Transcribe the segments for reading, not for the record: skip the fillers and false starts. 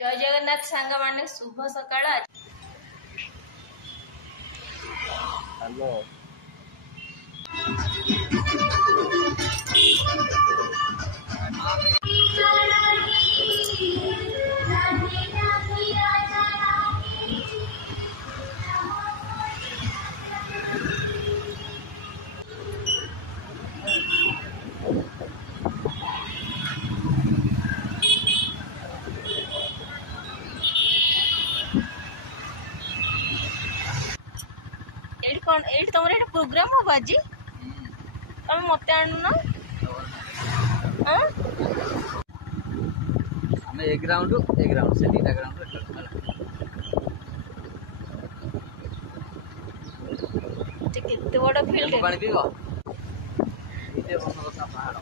जय जगन्नाथ सांग माने शुभ सकाळ। हेलो तुम प्रोग्राम हम आज तुम मत आणुन एक राउंड से तीन ग्राउंड केते बड़ फील्ड पानी पीब पहाड़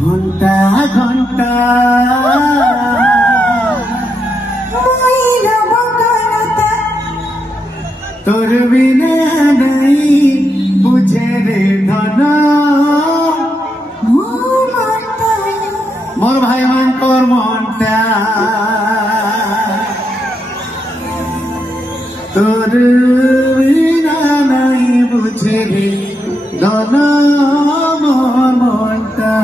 घंटा घंटा तोर बिना नहीं बुझे रे धन मोर भाई मान तोर मनटा तोर बिना नहीं बुझे रे धन मोर मनटा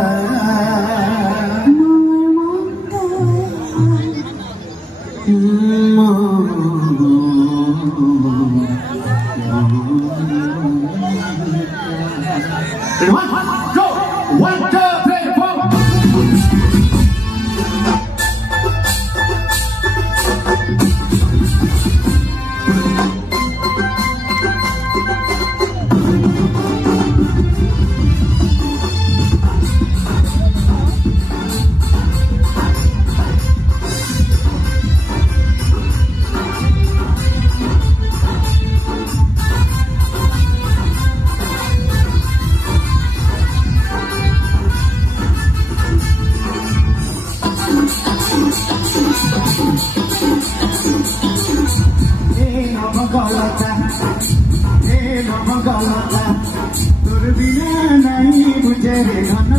तोर बिना नहीं बुझे रे धन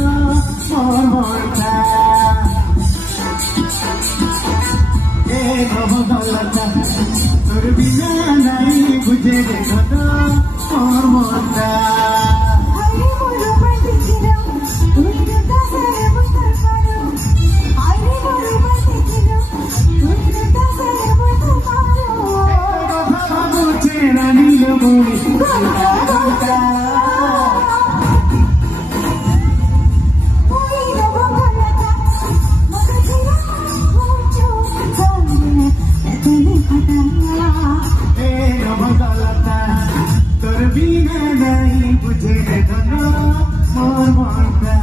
मोर मनटा तोर बिना नहीं बुझे रे धन मोर मनटा रानी लोगों बिना नहीं बुझे रे धन मोर मनटा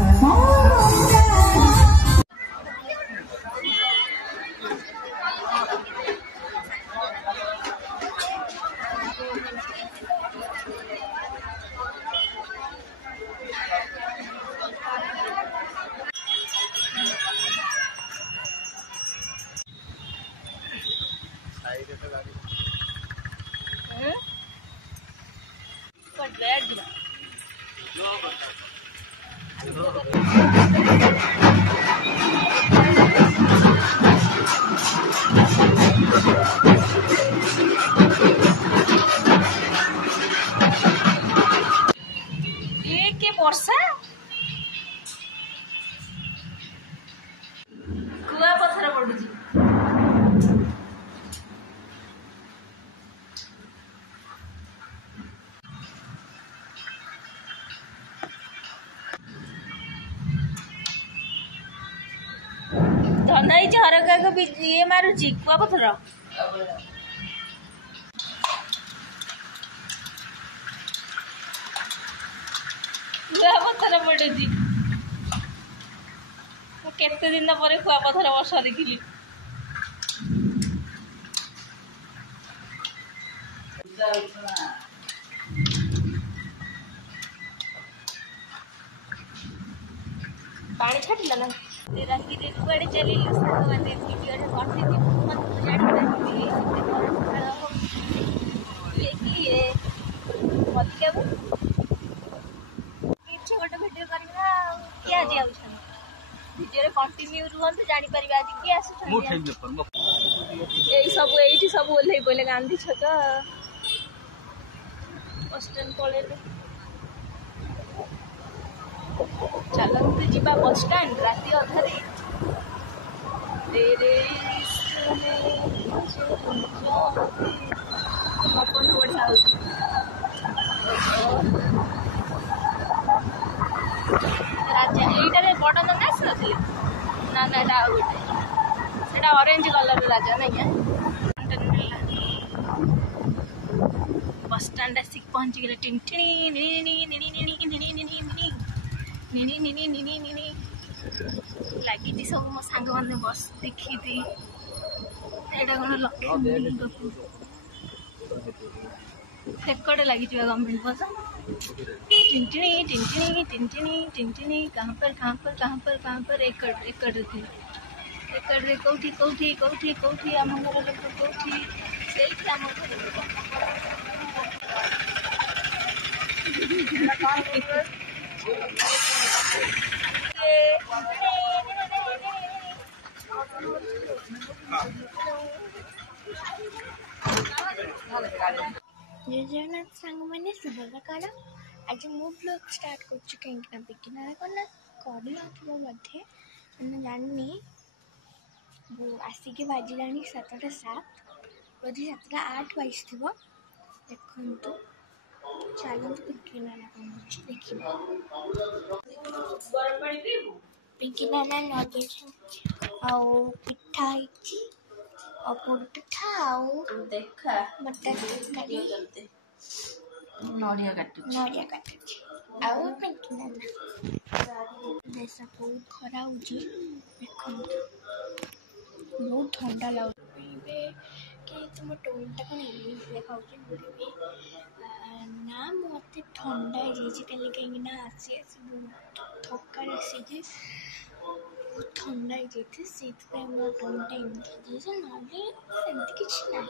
ବର୍ଷା କୁଆ ପଥର ପଡୁଛି। ଧନ ହେଇଛି ହରକାକୁ ଇଏ ମାରୁଛି କୁଆ ପଥର। କୁଆପଥର ପଡୁଛି। ମୁଁ କେତେ ଦିନ ପରେ କୁଆପଥର ବର୍ଷା ଦେଖିଲି। ପାଣି ଛାଡ଼ିଲା ନା ରାତିରେ କୁଆଡ଼େ ଚାଲିଲୁ ସାଙ୍ଗମାନେ ଭିଡ଼ିଓରେ କଣ୍ଟିନ୍ୟୁ ମୋତେ ମୁଁ ଜାଣିପାରିଲି କିଏ ମଲ୍ଲିକାବୁ କିଛି ଗୋଟେ ଭିଡ଼ିଓ କରିବି ନା ଆଉ କିଏ ଆଜି ଆଉଛନ୍ତି ଭିଡ଼ିଓରେ କଣ୍ଟିନ୍ୟୁ ରୁହନ୍ତୁ ଜାଣିପାରିବେ ଆଜି କିଏ ଆସୁଛନ୍ତି। ଏଇ ସବୁ ଏଇଠି ସବୁ ଓହ୍ଲେଇ ପଡ଼ିଲେ ଗାନ୍ଧୀ ଛକ ବସଷ୍ଟାଣ୍ଡ ପଳେଇଲେ। ଚାଲନ୍ତୁ ଯିବା ବସଷ୍ଟାଣ୍ଡ ରାତି ଅଧାରେ। ପବନ ବଢ଼ିଆ ହଉଛି। ରାଜା ଏଇଟାରେ ବଡ଼ ନନା ଆସିନଥିଲେ ନା ନା ଏଇଟା ଆଉ ଗୋଟେ ସେଇଟା ଅରେଞ୍ଜ କଲର ରାଜା ନାଇଁ ବସଷ୍ଟାଣ୍ଡ ଆସିକି ପହଞ୍ଚିଗଲେ ଲାଗିଛି ସବୁ ମୋ ସାଙ୍ଗମାନେ ବସ ଦେଖିଛି। ଏଇଟା କ'ଣ ଲକ୍ଷ୍ମୀ ସେକଡ଼େ ଲାଗିଯିବ ଗଭର୍ଣ୍ଣମେଣ୍ଟ ବସ टिंटनी टिंटनी टिंटनी टिंटनी कहाँ पर एकड़ रे कौठी कौठी कौठी कौठी आम घर लोक कौठी सेठी आम घर जय जगन्नाथ सांग मैंने शुभ सकाल। आज मु ब्लॉग स्टार्ट करछु कहीं बिगिन करना कर मैंने जानी आसिक बाजिला 7:07 बोधे 7:08 बाजी थी देखु चलते पिंकी नाना कौन देखा पिंकी नाना नगे पिठा पोड़ पिठा देखा मटर तरकारी नड़िया काटुची आउ पिंकी नाना देश बहुत खरा हो बहुत ठंडा लगे कि तुम टोलटा कौन इंग्लीश देखा ना मत ठंडा कल कहीं आसी आसी बहुत थका आसी बहुत ठंडा हो मो टोनटा एमती ना सेमती किसी ना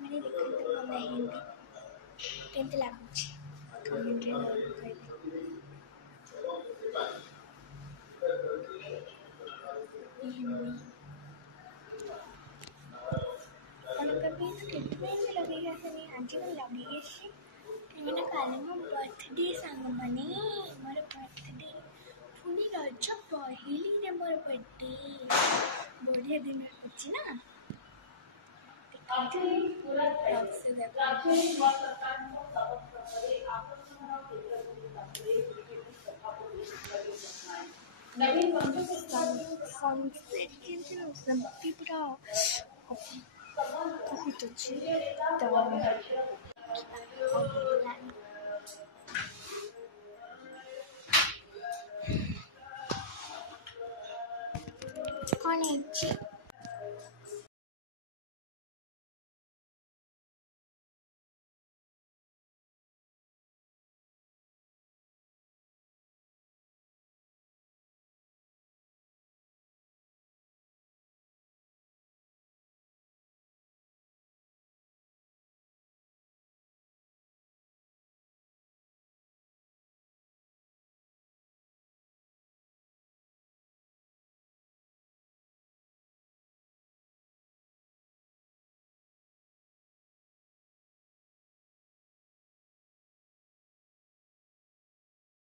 मैंने देखते भल हिंदी केमती लगुच कमेंट लगे आज मैं लगे मैंने काले मो बर्थडे सांग मैंने मोर बर्थडे पुणी रज पहली ने मोर बर्थडे बढ़िया दिन अच्छी ना बहुत अच्छी तो कौन है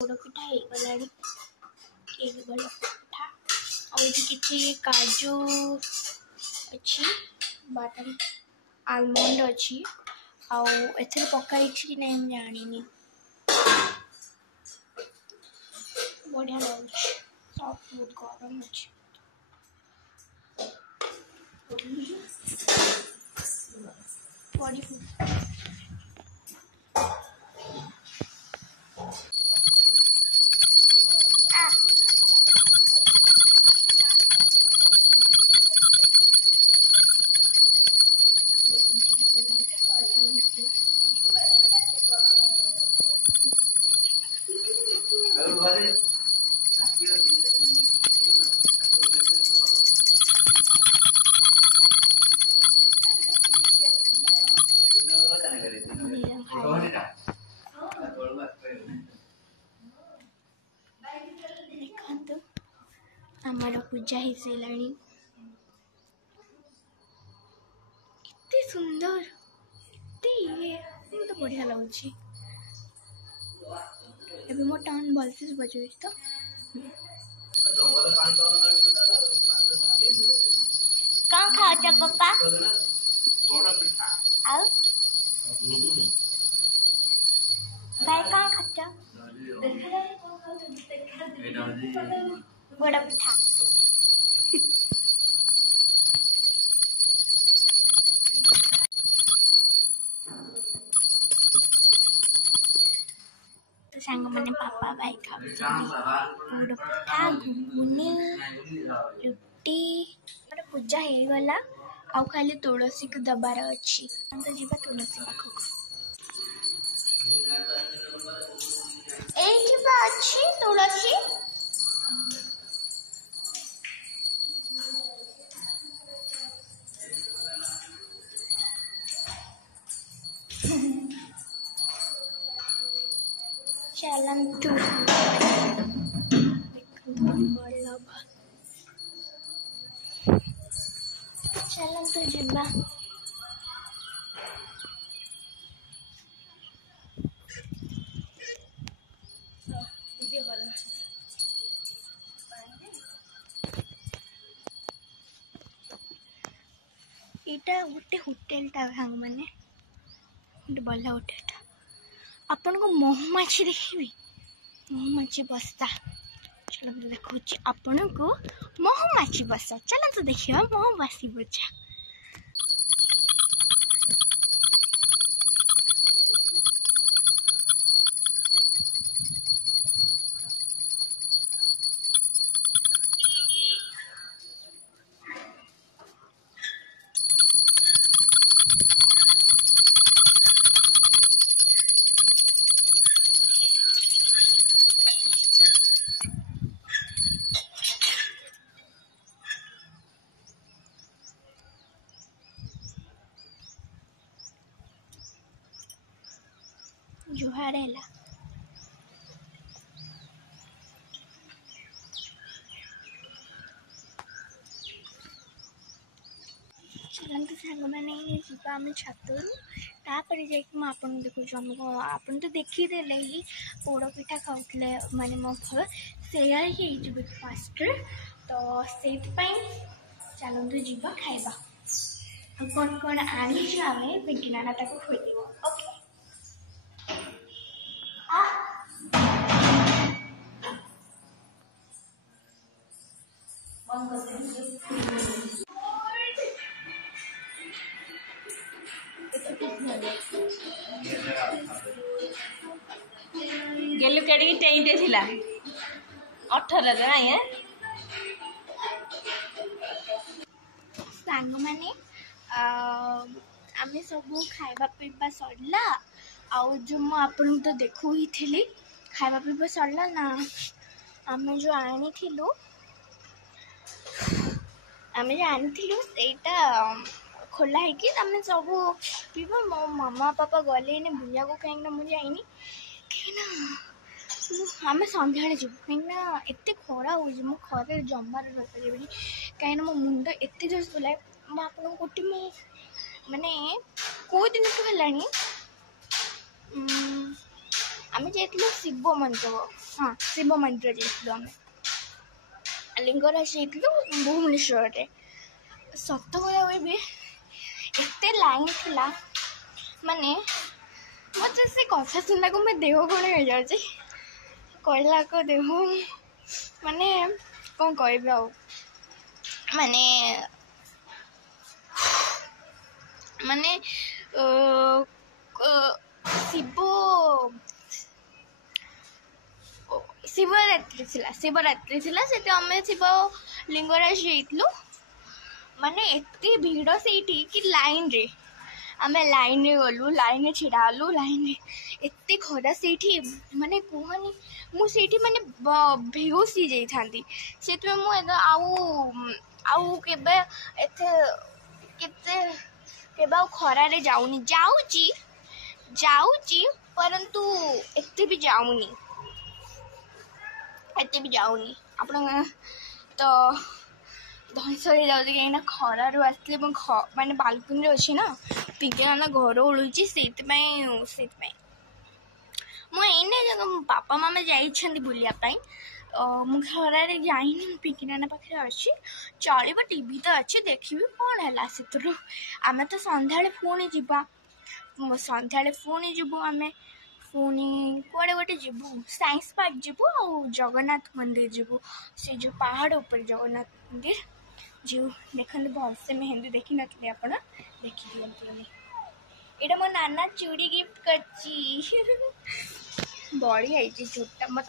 पोड़ पिठा हो गला पिठा आछि काजू अच्छी बादाम आलमंड अच्छी आउ पकाई कि नहीं जानी बढ़िया लगे सब बहुत गरम अच्छी देखो आमर पूजा हो सारा एते सुंदर तो बढ़िया लगुच मो टर्न भलसे बजाऊ तो कौन खाओ पप्पा भाई कौन खाच बड़ा पिठा तो सांग मैंने पापा भाई खा पोड़ पिठा घुगुनी रुटी पूजा हो गला आउ खाली तुलसी को दबार अच्छी तो जीवा तुलसी पाखक अच्छी तुलसी चलंतु चलंतु जीवा यहाँ गोटे होटेल भांग मैंने भला होटेल आपन को महुमाछी देखी महुमाछी बस्ता चलो देखो आपन को महुमाछी बस्ता चलो तो देखिए महुमाछी बच्चा जुहारेला चलते सांग मैंने जीवा आम छातर तापर जापन देखो आपन तो देखीदे ही पोड़ पिठा खाऊले माने मो फल से ब्रेकफास्ट तो से चलते जीवा खाइबा कौन कौन आनी आम पिंकी नाना ताको खोद ओके गेलु केड़ी टेई दे थिला 18 रे नाही सांग माने आमे सब खाइबा पीबा सरला आउ जो मु आपन तो देखु ही थिली खाइबा पीबा सरला ना आमे जो आनी थिलु सेटा खोला है कि आमे सब पीबा मो मामा पापा गले ने बुनिया को कहीं ना मुझे आईनी कि ना आमे संध्याळे जो कहीं ना एते खरा हो जे मु खरे जम्बार रह परिबनी कहीं ना मो मुंड एते जोस बुलाए मु आपन कोटी मु माने को दिन तो हलानी आमे जेतलो शिव मंदिर हां शिव मंदिर जेतलो आमे लिंगराज जेतलो भुवनेश्वर रे सत कला भी एते लाइन थिला माने मत से कथा सुनला को मैं देह कोण हो जाउची कहला को देह माने कौन कहबे आ माने माने शिवरात्रि थिला से आमे शिव लिंगराज जेतलो माने एते भीड़ से कि लाइन रे आमे लाइन रे गलु लाइन रे छिड़ालु लाइन रे एते खरा से माने कहनी मु सेठी माने बेहोश ही जाई थांती सेतमे मु आउ आउ केबे एते केते केबे आउ खरा रे जाउनी जाउची परंतु एते भी जाउनी आपण तो धैंस हो जाऊँगी कहीं खरार आसले माने बालकनी अच्छी ना पिंकीना घर ओलुची से मुझे बापा मामा जाइछंदी बुलिया मु खरार जाइनी पिंकीना पाखे अच्छी चलो टीवी तो अच्छी देखी कौन है से आम तो संध्या पुणी जा संध्या पुणी जीवु आम पुणी कड़े गोटे जीवु साइंस पार्क जीवु आ जगन्नाथ मंदिर जीवु से जो पहाड़ ऊपर जगन्नाथ मंदिर जो देखते भलसे मेहंदी देखी नी आप देखी दिखाँ यहाँ मो नाना चूड़ी गिफ्ट कर बढ़िया चूड़ीटा मत